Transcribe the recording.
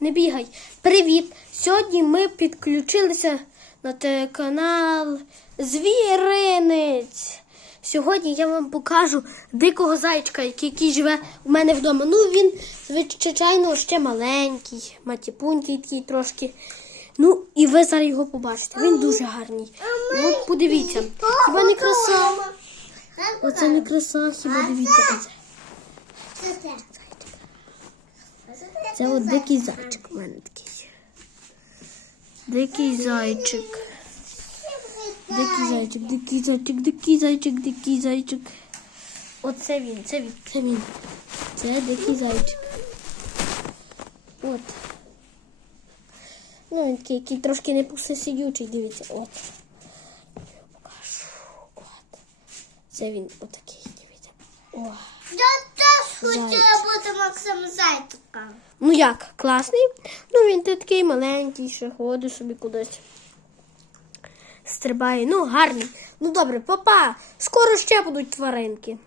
не бігай. Привіт! Сьогодні ми підключилися на телеканал Звіринець. Сьогодні я вам покажу дикого зайчика, який, який живе у мене вдома. Ну, він, звичайно, ще маленький, матіпунький такий трошки. Ну, і ви зараз його побачите. Він дуже гарний. От подивіться. Хіба не краса? Оце не краса, хіба дивіться. Це от дикий зайчик у мене такий. Дикий зайчик. Дикий зайчик, дикий зайчик, дикий зайчик, дикий зайчик. Оце він, це він, це він. Це дикий зайчик. От. Ну, він такий, який трошки не посидючий, дивіться. От. Покажу. От. Це він отакий, дивіться. О. Я теж хотіла Зайчик. бути Максим Зайчиком. Ну як, класний. Ну він такий маленький, ще ходить собі кудись. Стрибає. Ну, гарний. Ну добре, папа, скоро ще будуть тваринки.